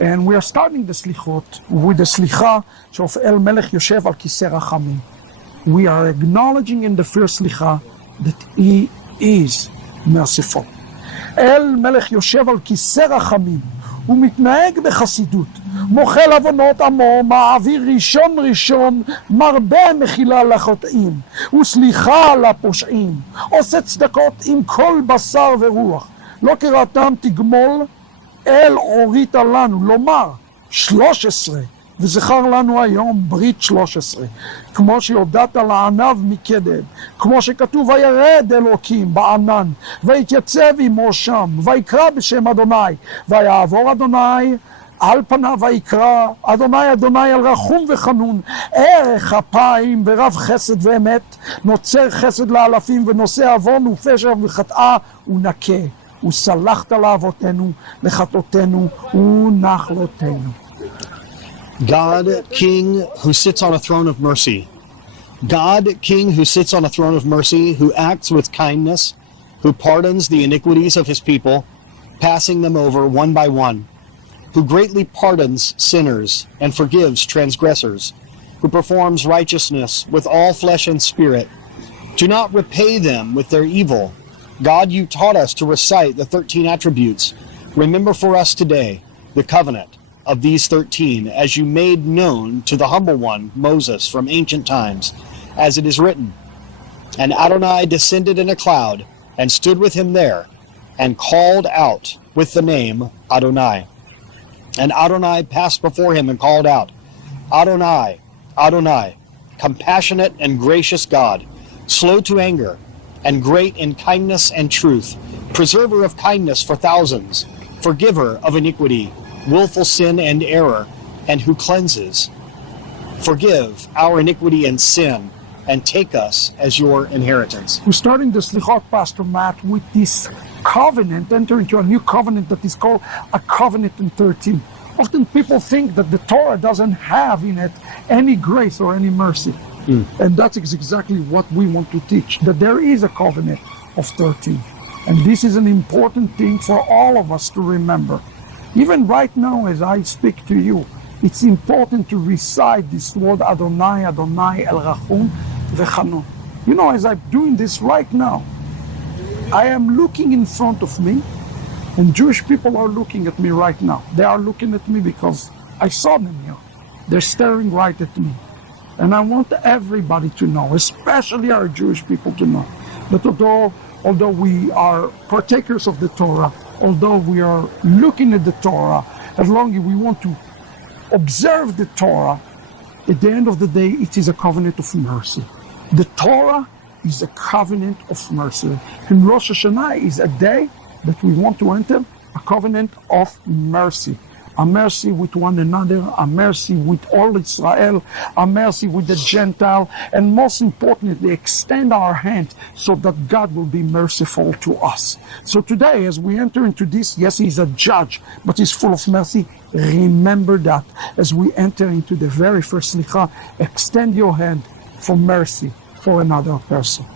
And we are starting the Slichot with the Slicha of El Melech Yoshev al Kisei Rachamim. We are acknowledging in the first Slicha that He is merciful. El Melech Yoshev al Kisei Rachamim. הוא מתנהג בחסידות, מוחל עוונות עמו, מעביר ראשון, מרבה מחילה לחוטאים, וסליחה לפושעים, עושה צדקות עם כל בשר ורוח. לא קראתם תגמול, אל הורית לנו, לומר 13, וזכר לנו היום ברית 13, כמו שיודעת לענב מקדם, כמו שכתוב וירד אלוקים בענן, ויתייצב עמו שם, ויקרא בשם אדוני, ויעבור אדוני על פניו ויקרא, אדוני על רחום וחנון, ערך אפיים ורב חסד ואמת, נוצר חסד לאלפים ונושא עוון ופשע וחטאה ונקה, וסלחת לאבותינו, לחטאותינו ונחלותינו. God, King, who sits on a throne of mercy. God, King, who sits on a throne of mercy, who acts with kindness, who pardons the iniquities of his people, passing them over one by one, who greatly pardons sinners and forgives transgressors, who performs righteousness with all flesh and spirit. Do not repay them with their evil. God, you taught us to recite the 13 attributes. Remember for us today the covenant of these 13, as you made known to the humble one, Moses, from ancient times, as it is written, and Adonai descended in a cloud, and stood with him there, and called out with the name Adonai. And Adonai passed before him and called out, Adonai, Adonai, compassionate and gracious God, slow to anger, and great in kindness and truth, preserver of kindness for thousands, forgiver of iniquity, willful sin and error, and who cleanses. Forgive our iniquity and sin, and take us as your inheritance. We're starting the Slichot, Pastor Matt, with this covenant, enter into a new covenant that is called a covenant in 13. Often people think that the Torah doesn't have in it any grace or any mercy. And that is exactly what we want to teach, that there is a covenant of 13. And this is an important thing for all of us to remember. Even right now, as I speak to you, it's important to recite this word Adonai, Adonai, El Rachum V'Chanon. You know, as I'm doing this right now, I am looking in front of me, and Jewish people are looking at me right now. They are looking at me because I saw them here. They're staring right at me. And I want everybody to know, especially our Jewish people to know, that although we are partakers of the Torah, although we are looking at the Torah, as long as we want to observe the Torah, at the end of the day, it is a covenant of mercy. The Torah is a covenant of mercy. And Rosh Hashanah is a day that we want to enter a covenant of mercy. A mercy with one another, a mercy with all Israel, a mercy with the Gentile, and most importantly, extend our hand so that God will be merciful to us. So today, as we enter into this, yes, He's a judge, but He's full of mercy. Remember that as we enter into the very first Slicha, extend your hand for mercy for another person.